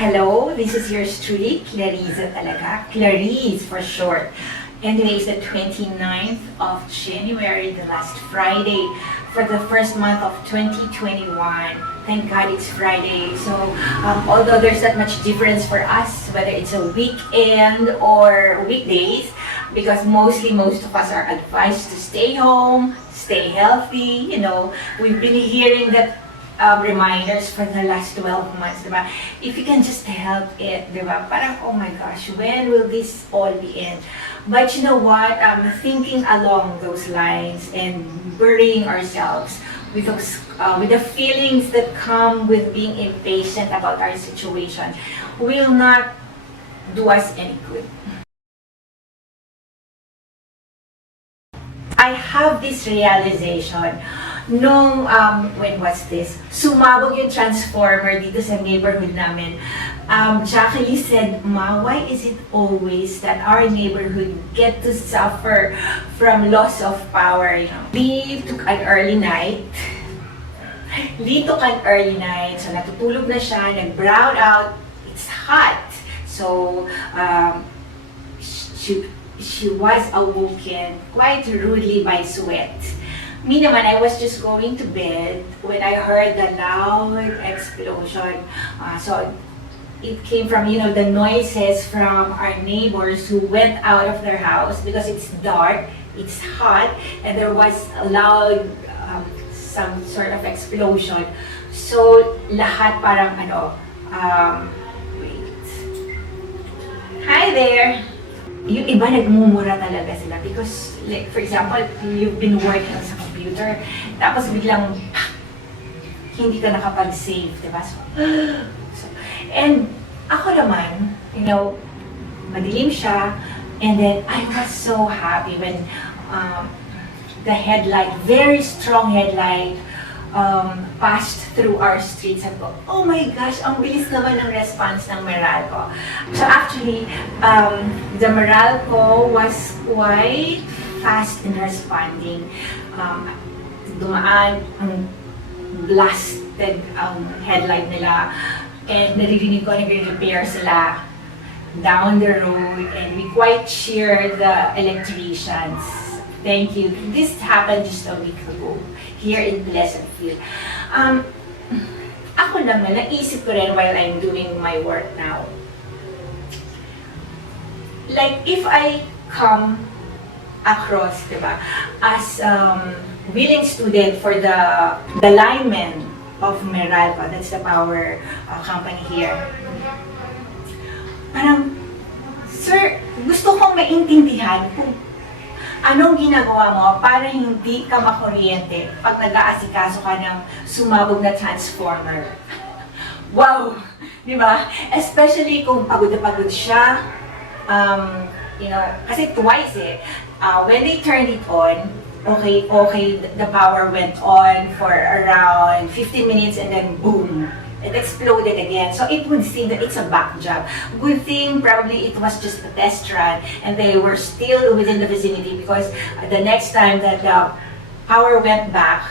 Hello, this is yours truly, Clarice talaga. Clarice for short. And today is the 29th of January, the last Friday for the first month of 2021. Thank God it's Friday. So, although there's not much difference for us, whether it's a weekend or weekdays, because most of us are advised to stay home, stay healthy. We've been hearing that reminders for the last 12 months, diba? If you can just help it, diba? Parang, oh my gosh, when will this all be end? But you know what? Thinking along those lines and burying ourselves with the feelings that come with being impatient about our situation will not do us any good. I have this realization nung, when was this? Sumabog yung transformer dito sa neighborhood namin. Jacqueline said, "Ma, why is it always that our neighborhood get to suffer from loss of power?" Lee took an early night. So natutulog na siya, nag-brown out, it's hot. So, she was awoken quite rudely by sweat. Me naman, I was just going to bed when I heard the loud explosion. So it came from, the noises from our neighbors who went out of their house because it's dark, it's hot, and there was a loud, some sort of explosion. So lahat parang wait. Hi there! Yung iba nagmumura talaga sila because, like, for example, you've been working sa computer, tapos biglang, hindi ka nakapag-save, diba? So, and ako naman, madilim siya, and then I was so happy when the headlight, very strong headlight, passed through our streets. Sabi ko, oh my gosh, ang bilis naman ng response ng Meralco. So actually, the Meralco was quite fast in responding. Dumaan ang blasted headlight nila, and naririnig ko nagre-repair sila down the road, and we quite cheered the electricians. Thank you. This happened just a week ago here in Pleasantville. Ako lang naisip ko rin while I'm doing my work now. Like, if I come across, diba, as willing student for the lineman of Meralco, that's the power company here. Parang, sir, gusto kong maintindihan kung anong ginagawa mo para hindi ka makuryente pag nag-aasikaso ka ng sumabog na transformer? Wow! Di ba? Especially kung pagod na pagod siya. Kasi twice when they turned it on, okay, the power went on for around 15 minutes and then boom! It exploded again. So it would seem that it's a back job. Good thing, probably it was just a test run and they were still within the vicinity, because the next time that the power went back,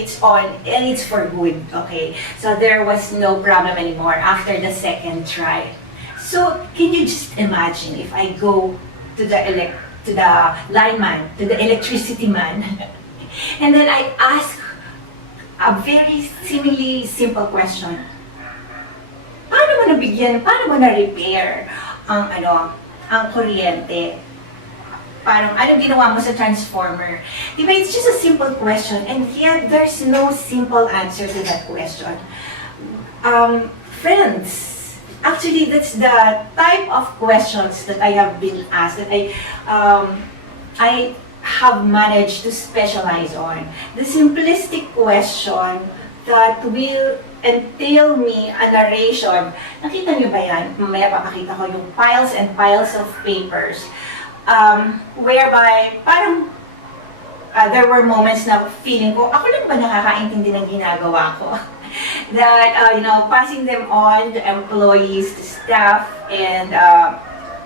it's on and it's for good, okay? So there was no problem anymore after the second try. So can you just imagine if I go to the lineman, to the electricity man, and then I ask a very seemingly simple question. Paano mo na-repair ang kuryente? Parang, anong ginawa mo sa transformer? Diba, it's just a simple question, and yet there's no simple answer to that question. Friends, actually, that's the type of questions that I have been asked, that I have managed to specialize on. The simplistic question that will entail me a narration. Nakita niyo ba yan? Mamaya papakita ko yung piles and piles of papers. Whereby, parang there were moments na feeling ko, ako lang ba nakakaintindi ng ginagawa ko? That, passing them on to employees, to staff, and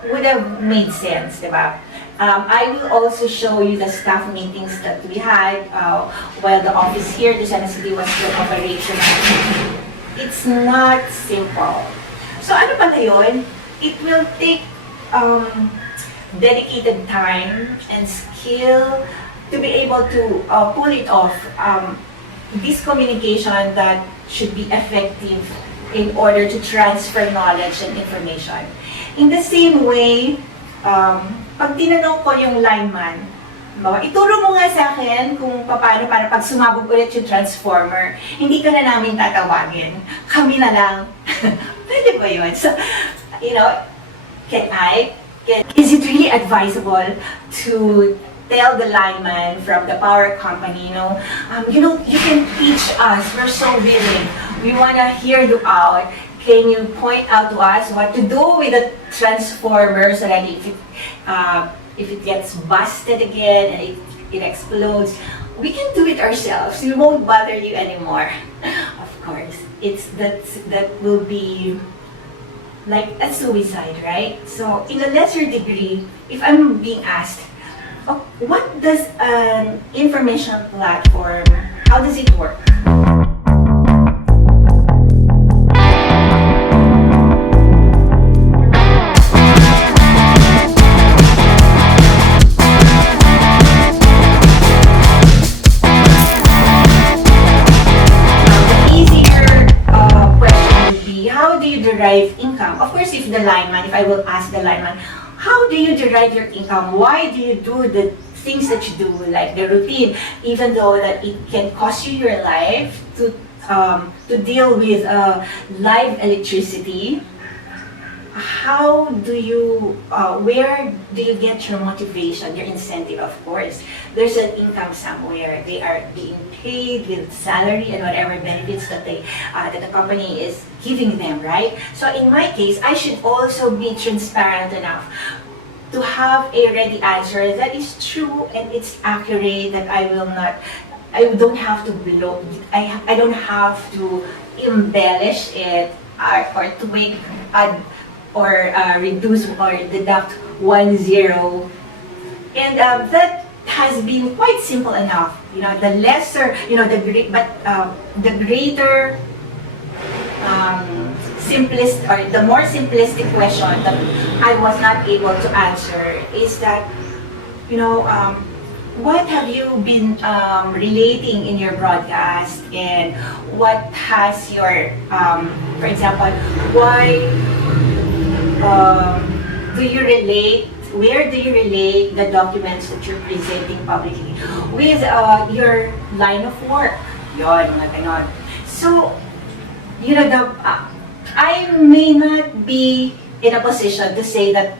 would have made sense, diba? I will also show you the staff meetings that we had while the office here, the San City was still operational. It's not simple. So ano pala yun? It will take dedicated time and skill to be able to pull it off. This communication that should be effective in order to transfer knowledge and information. In the same way, pag tinanong ko yung lineman, ituro mo nga sa akin kung paano para pag sumabog ulit yung transformer, hindi ka na namin tatawagin. Kami na lang. Pwede ba yun? So, you know, is it really advisable to tell the lineman from the power company, you can teach us, we're so willing, we want to hear you out. Can you point out to us what to do with the transformer so that if it gets busted again and it explodes, we can do it ourselves. We won't bother you anymore. Of course, that will be like a suicide, right? So in a lesser degree, if I'm being asked, what does an information platform, how does it work? Derive income. Of course, if I will ask the lineman, how do you derive your income? Why do you do the things that you do, like the routine, even though that it can cost you your life to deal with live electricity? How do you, where do you get your motivation, your incentive? Of course, there's an income somewhere. They are being paid with salary and whatever benefits that the company is giving them, right? So in my case, I should also be transparent enough to have a ready answer that is true and it's accurate, that I don't have to I don't have to embellish it or to make or reduce or deduct 1 0. And that has been quite simple enough. The lesser, the greater the more simplistic question that I was not able to answer is that, what have you been relating in your broadcast, and what has your, for example, why where do you relate the documents that you're presenting publicly with your line of work? Yun, mga ganon. So, I may not be in a position to say that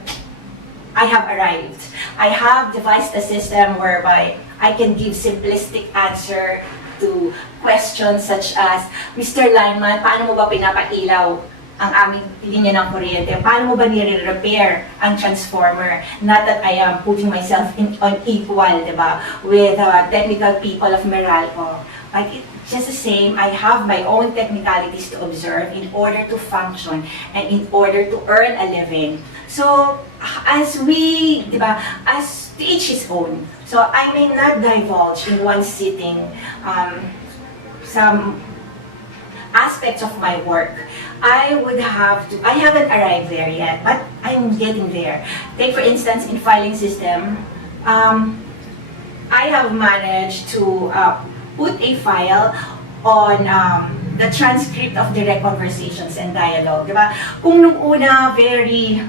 I have arrived. I have devised a system whereby I can give simplistic answer to questions such as, Mr. Lineman, paano mo ba pinapailaw ang aming linya ng kuryente? Paano mo ba nire-repair ang transformer? Not that I am putting myself on equal, diba, with technical people of Meralco. But it's just the same, I have my own technicalities to observe in order to function and in order to earn a living. So, as to each his own. So, I may not divulge in one sitting some aspects of my work. I haven't arrived there yet, but I'm getting there. Take for instance, in filing system, I have managed to put a file on the transcript of direct conversations and dialogue. Diba? Kung nung una, very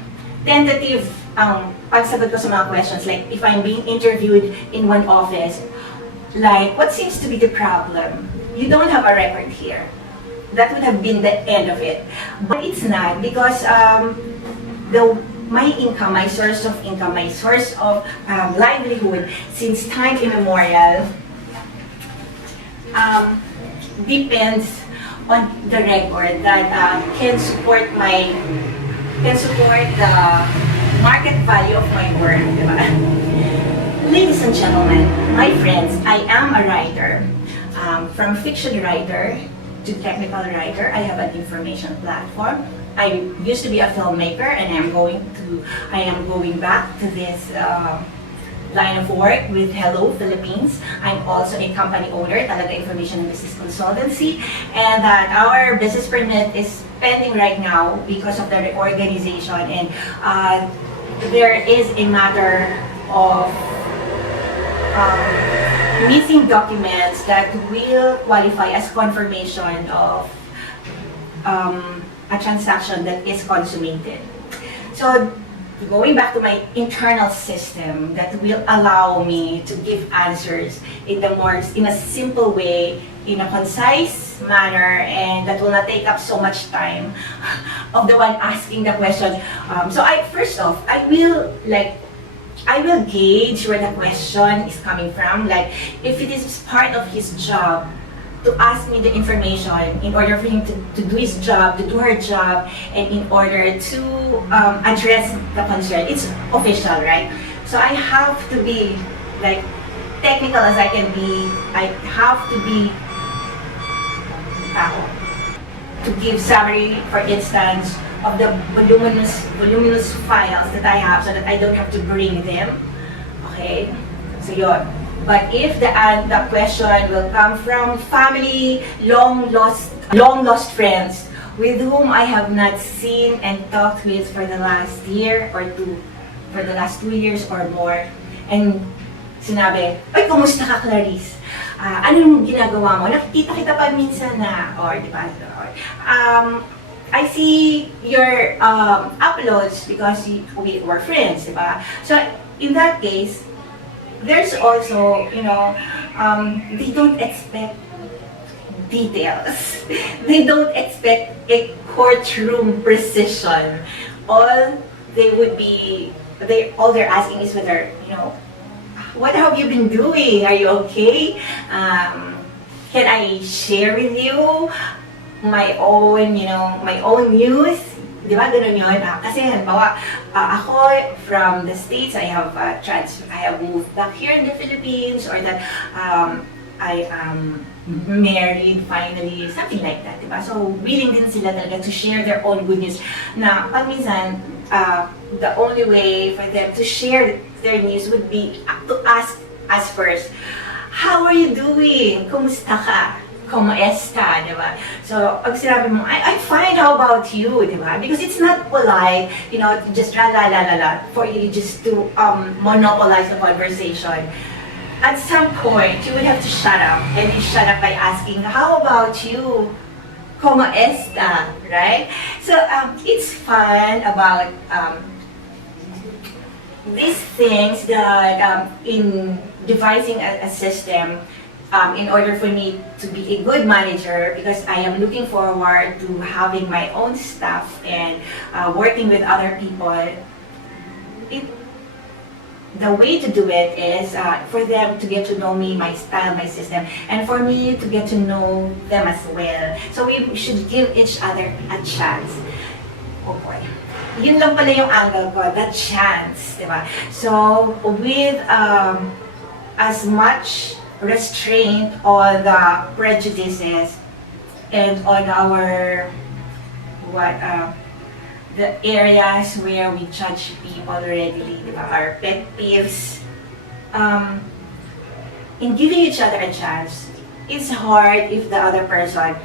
tentative ang pagsagot ko sa mga questions, like if I'm being interviewed in one office, like, what seems to be the problem? You don't have a record here. That would have been the end of it. But it's not, because my income, my source of income, my source of livelihood since time immemorial depends on the record that can support the market value of my work. Diba? Ladies and gentlemen, my friends, I am a writer. From fiction writer to technical writer, I have an information platform. I used to be a filmmaker, and I am going back to this line of work with Hello Philippines. I'm also a company owner, talaga information and business consultancy, and that our business permit is pending right now because of the reorganization, and there is a matter of missing documents that will qualify as confirmation of a transaction that is consummated. So, going back to my internal system that will allow me to give answers in a simple way, in a concise manner, and that will not take up so much time of the one asking the question. So first off, I will gauge where the question is coming from. Like, if it is part of his job to ask me the information in order for him to do his job, to do her job, and in order to address the concern. It's official, right? So I have to be like technical as I can be. I have to be to give summary, for instance, of the voluminous files that I have so that I don't have to bring them. Okay? So yun. But if the question will come from family, long lost friends with whom I have not seen and talked with for the last year or two, for the last 2 years or more, and sinabi, "Ay, kumusta ka, Clarice? Anong ginagawa mo? Nakikita kita pa minsan na," or di ba? I see your uploads because we were friends, di ba? So in that case, there's also, they don't expect details. They don't expect a courtroom precision. All they're asking is whether, what have you been doing? Are you okay? Can I share with you my own news? Di ba, ganun yun? Kasi, halimbawa, ako from the States, I have moved back here in the Philippines, or that I am married finally, something like that, di ba? So, willing din sila talaga to share their own good news. Na, pag minsan, the only way for them to share their news would be to ask us first, "How are you doing? Kumusta ka? Como esta," di ba? So, pag sinabi mo, I'm fine, how about you, di ba? Because it's not polite, just la, for you just to monopolize the conversation. At some point, you would have to shut up, and you shut up by asking, "How about you? Como esta," right? So, it's fun about these things that in devising a system, in order for me to be a good manager, because I am looking forward to having my own staff and working with other people, the way to do it is for them to get to know me, my style, my system, and for me to get to know them as well. So we should give each other a chance. Oh boy. Yun lang pala yung angle ko, that chance, di ba? So, with as much restraint on the prejudices and on our the areas where we judge people readily, our pet peeves, in giving each other a chance, it's hard if the other person,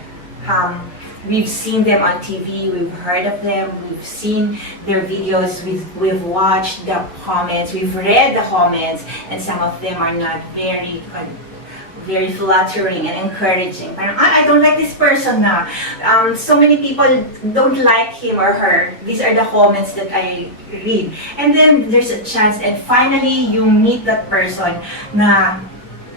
we've seen them on TV, we've heard of them, we've seen their videos, we've watched the comments, we've read the comments, and some of them are not very flattering and encouraging. Parang, I don't like this person na. So many people don't like him or her. These are the comments that I read. And then there's a chance, and finally you meet that person na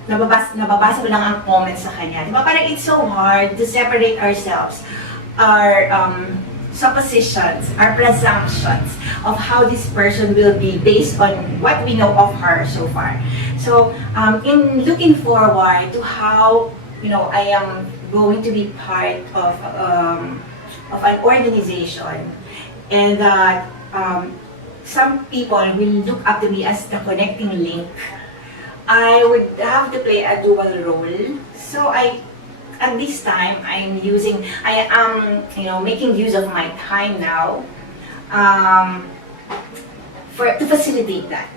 nababasa mo lang ang comments sa kanya. Diba? Parang it's so hard to separate ourselves, our suppositions, our presumptions of how this person will be based on what we know of her so far. So, in looking forward to how, I am going to be part of an organization, and that some people will look up to me as the connecting link, I would have to play a dual role. So at this time, I am making use of my time now. to facilitate that.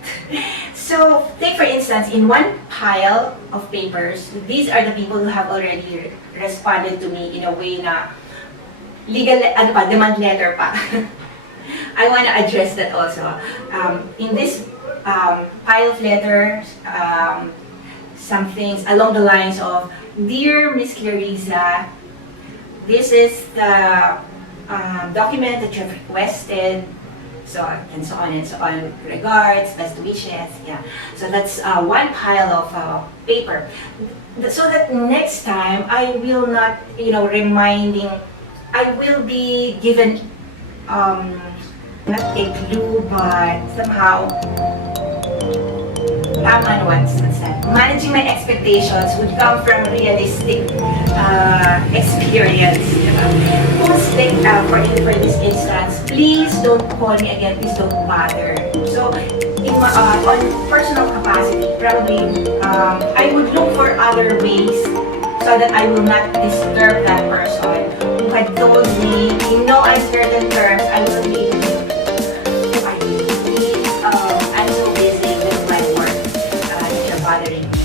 So, take for instance, in one pile of papers, these are the people who have already responded to me in a way na legal, demand letter pa. I want to address that also. In this pile of letters, some things along the lines of, Dear Miss Clarissa, this is the document that you've requested, so and so on and so on. Regards, best wishes, yeah. So that's one pile of paper. So that next time I will not, I will be given not a clue, but somehow managing my expectations would come from realistic experience. For this instance, please don't call me again, please don't bother. So, on personal capacity, probably I would look for other ways so that I will not disturb that person who had told me in no uncertain terms I will be I'm so busy with my work. You're bothering me.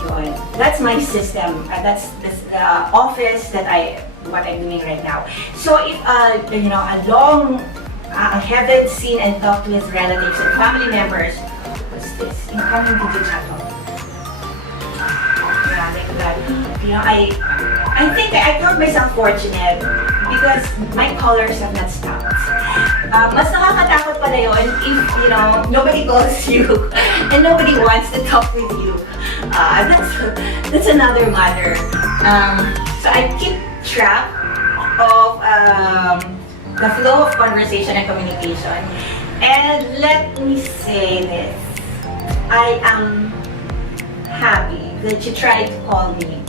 So, that's my system. That's the office that what I'm doing right now. So if I haven't seen and talked with relatives and family members, what's this? Incoming video chat. Yeah, like that. I think I count myself fortunate because my callers have not stopped. Mas nakakatakot pala yun if, nobody calls you and nobody wants to talk with you. That's another matter. So I keep track of the flow of conversation and communication. And let me say this. I am happy that you tried to call me.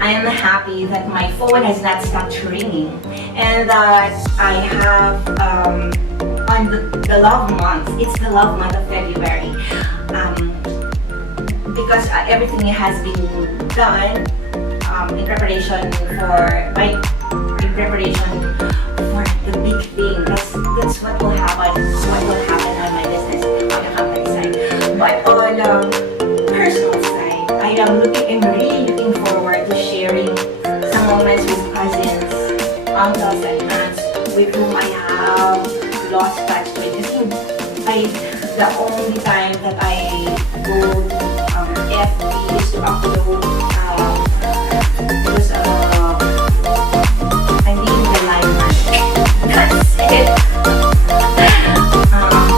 I am happy that my phone has not stopped ringing and that I have on the love month, it's the love month of February, because everything has been done in preparation for the big thing. That's what will happen. What will happen on my business, on the company side. But on personal side, I am really looking forward to sharing some moments with cousins, uncles, and aunts with whom I have lost touch with. The only time that I go FB is to upload because I'm being the lineman. That's it.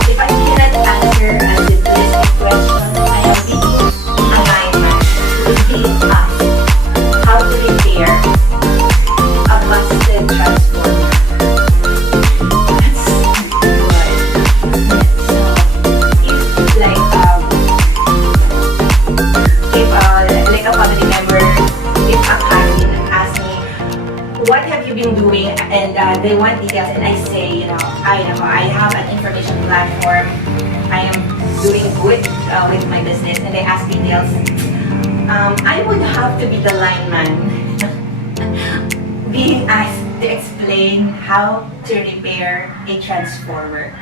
If I cannot answer a simplistic question, I am being a lineman who is being asked how to repair a busted transformer. That's good. If a family member, if a cousin asks me, what have you been doing, and they want details, and I say, I have an information platform, I am doing good with my business, and they ask details, I would have to be the lineman being asked to explain how to repair a transformer.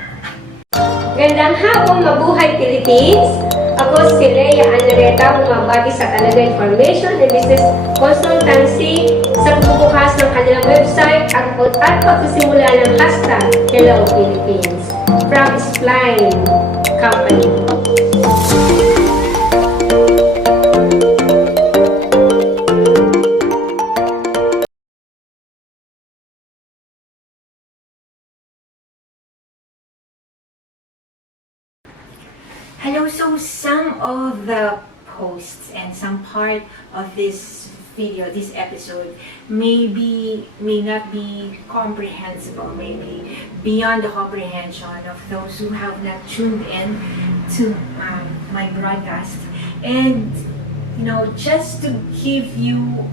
Gandang hapon, mabuhay Philippines! Ako si Rhea Anareta, bumabati sa Talaga Information and Business Consultancy sa pagbubukas ng kanilang website at pagsisimula ng hashtag Hello Philippines from Spline Company. Hello, so some of the posts and some part of this video, this episode, may not be comprehensible, maybe beyond the comprehension of those who have not tuned in to my broadcast. And, just to give you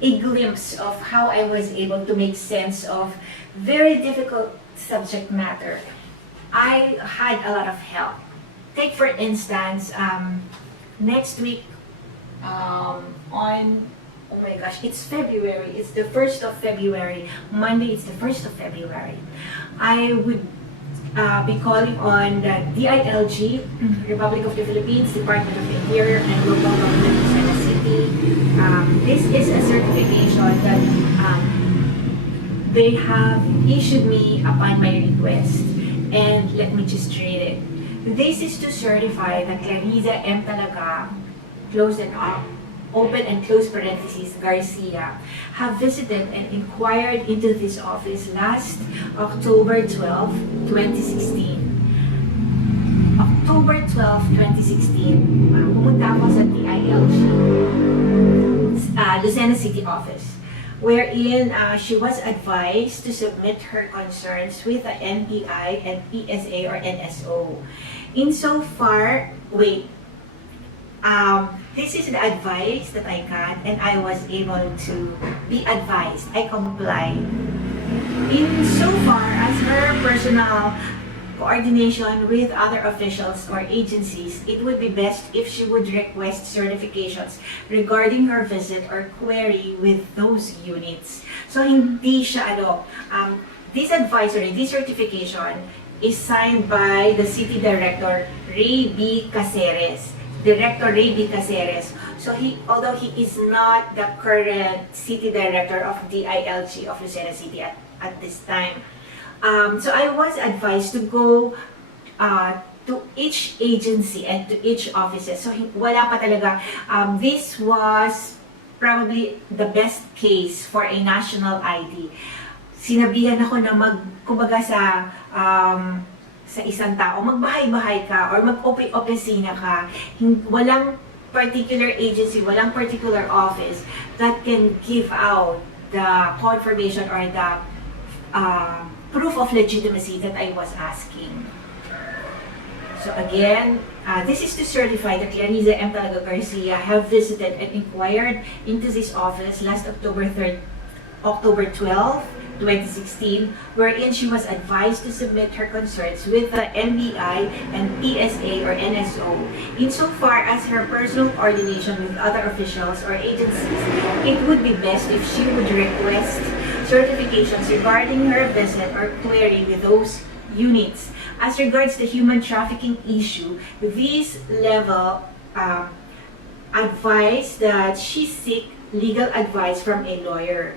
a glimpse of how I was able to make sense of very difficult subject matter, I had a lot of help. Take for instance, next week oh my gosh, it's February, it's the 1st of February, Monday it's the 1st of February. I would be calling on the DILG, Republic of the Philippines, Department of Interior, and Local Government of Santa City. This is a certification that they have issued me upon my request. And let me just read it. This is to certify that Clarissa M. Talaga, close and up, open and close parentheses, Garcia, have visited and inquired into this office last October 12, 2016. October 12, 2016, pumunta ako sa DILG, Lucena City office, wherein she was advised to submit her concerns with the NBI and PSA or NSO. Insofar, this is the advice that I got, and I was able to be advised. I complied. Insofar as her personal coordination with other officials or agencies, it would be best if she would request certifications regarding her visit or query with those units. So hindi siya this advisory, this certification is signed by the City Director Ray B. Caceres. Director Ray B. Caceres. So although he is not the current City Director of DILG of Lucena City at this time. So I was advised to go to each agency and to each offices. So wala pa talaga. This was probably the best case for a national ID. Sinabihan ako na kumbaga sa isang tao, magbahay-bahay ka or mag-opisina ka. Walang particular agency, walang particular office that can give out the confirmation or the proof of legitimacy that I was asking. So again, this is to certify that Clarissa M. Talaga Garcia have visited and inquired into this office last October 12, 2016, wherein she was advised to submit her concerns with the NBI and PSA or NSO. Insofar as her personal coordination with other officials or agencies, it would be best if she would request certifications regarding her visit or query with those units. As regards the human trafficking issue, this level advised that she seek legal advice from a lawyer.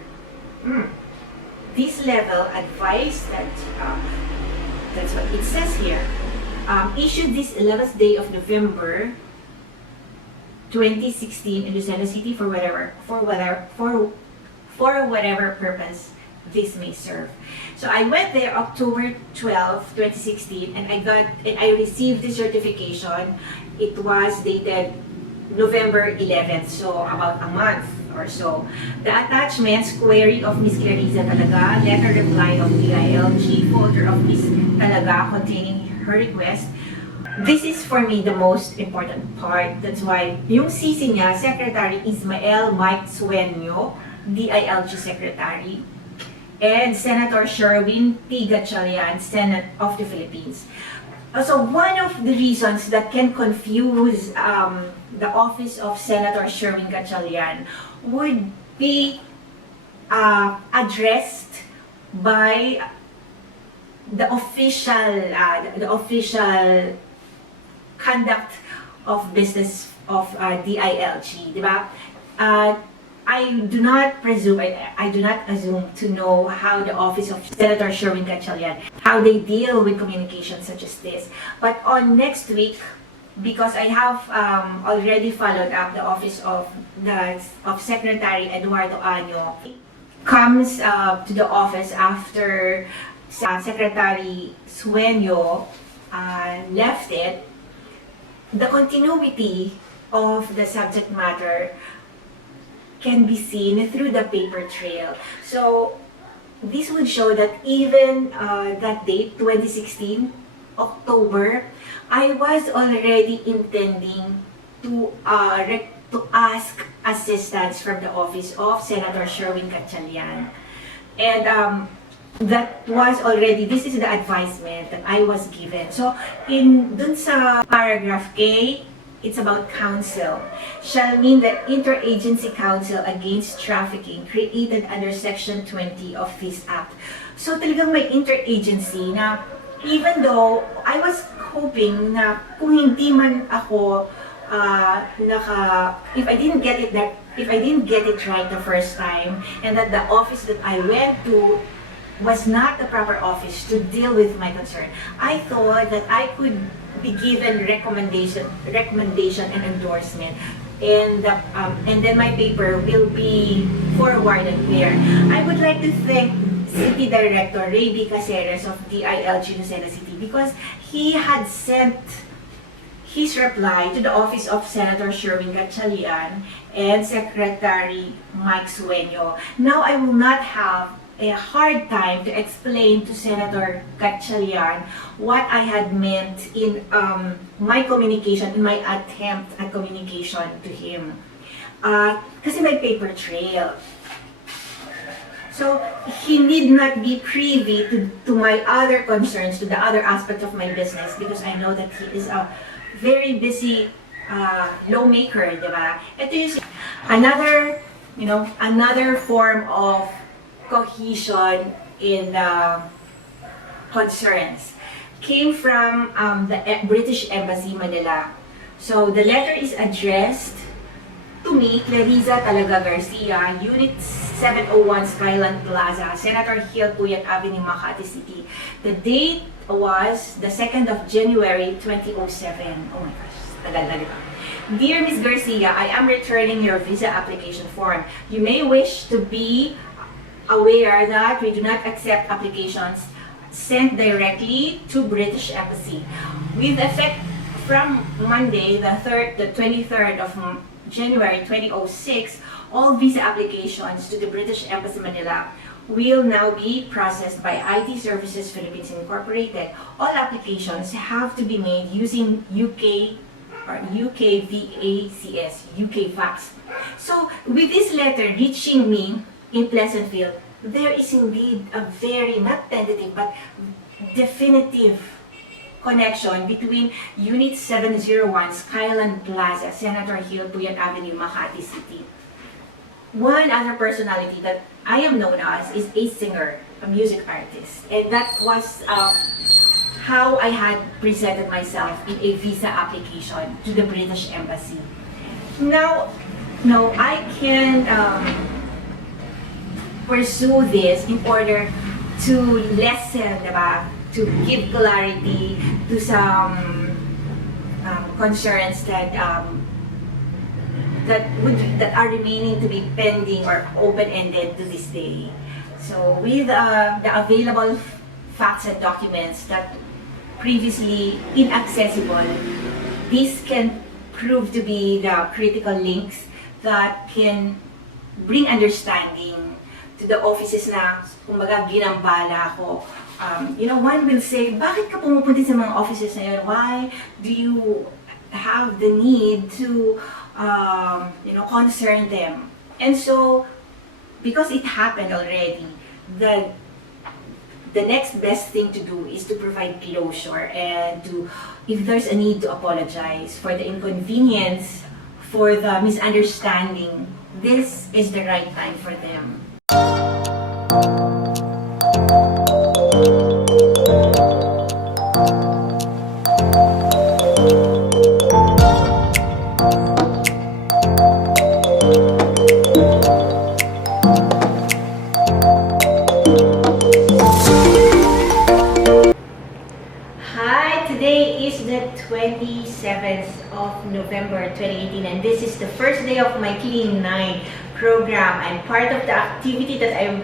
This level advice that that's what it says here. Issued this 11th day of November 2016 in Lucena City for whatever purpose this may serve. So I went there October 12, 2016, and I received the certification. It was dated November 11th, so about a month or so. The attachments, query of Ms. Clarissa Talaga, letter reply of DILG, folder of Ms. Talaga containing her request. This is for me the most important part. That's why yung CC niya, Secretary Ismael Mike Sueño, DILG Secretary, and Senator Sherwin P. Gatchalian, Senate of the Philippines. So one of the reasons that can confuse the office of Senator Sherwin Gatchalian would be addressed by the official conduct of business of DILG, diba? I do not assume to know how the office of Senator Sherwin Gatchalian, how they deal with communications such as this. But on next week, because I have already followed up the office of Secretary Eduardo Año, comes to the office after Secretary Sueño left it. The continuity of the subject matter can be seen through the paper trail. So this would show that even that date, 2016, October, I was already intending to ask assistance from the office of Senator Sherwin Gatchalian. And that was already, this is the advisement that I was given. So dun sa paragraph K, it's about council. Shall mean the Interagency Council Against Trafficking created under Section 20 of this Act. So talagang may interagency na even though I was hoping na kung hindi man ako if I didn't get it right the first time, and that the office that I went to was not the proper office to deal with my concern, I thought that I could be given recommendation and endorsement, and then my paper will be forwarded there. I would like to thank City Director Ray Caceres of DILG Lucena City, because he had sent his reply to the office of Senator Sherwin Gatchalian and Secretary Mike Sueño. Now I will not have a hard time to explain to Senator Gatchalian what I had meant in my communication, in my attempt at communication to him. Kasi may paper trail. So, he need not be privy to my other concerns, to the other aspect of my business, because I know that he is a very busy lawmaker, di ba? Ito is another form of cohesion in concerns. Came from the British Embassy, Manila. So, the letter is addressed to me, Clarissa Talaga Garcia, Unit 701 Skyland Plaza, Senator Hill, Puyat Avenue, Makati City. The date was the 2nd of January 2007. Oh my gosh, tagal. Dear Ms. Garcia, I am returning your visa application form. You may wish to be aware that we do not accept applications sent directly to British Embassy. With effect from Monday, the 23rd of January 2006, all visa applications to the British Embassy Manila will now be processed by IT Services Philippines Incorporated. All applications have to be made using UK or UKVACS, UK fax. So, with this letter reaching me in Pleasantville, there is indeed a very, not tentative, but definitive connection between Unit 701 Skyland Plaza, Senator Hill, Puyat Avenue, Makati City. One other personality that I am known as is a singer, a music artist. And that was how I had presented myself in a visa application to the British Embassy. Now, I can pursue this in order to lessen, diba? To give clarity to some concerns that are remaining to be pending or open-ended to this day. So, with the available facts and documents that previously inaccessible, this can prove to be the critical links that can bring understanding to the offices na, kumbaga, ginambala ko. One will say, bakit ka pumupunta sa mga offices na yun? Why do you have the need to, concern them? And so, because it happened already, the next best thing to do is to provide closure and to, if there's a need, to apologize for the inconvenience, for the misunderstanding. This is the right time for them. Today is the 27th of November 2018, and this is the first day of my Clean 9 program. And part of the activity that I'm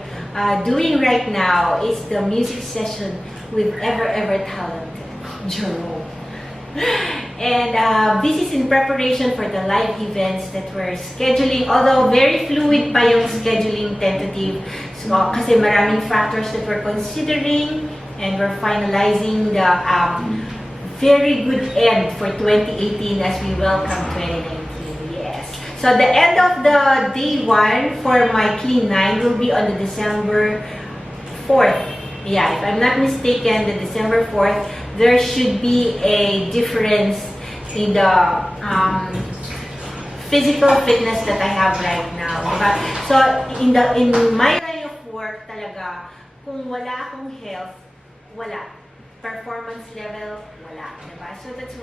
doing right now is the music session with ever talented Jerome. And this is in preparation for the live events that we're scheduling, although very fluid pa yung scheduling, tentative. So, kasi maraming factors that we're considering, and we're finalizing the very good end for 2018 as we welcome 2019. Yes. So the end of the day 1 for my Clean 9 will be on the December 4th. Yeah, if I'm not mistaken, the December 4th, there should be a difference in the physical fitness that I have right now. Diba? So in my line of work talaga, kung wala akong health, wala. performance level, wala. Diba? So that's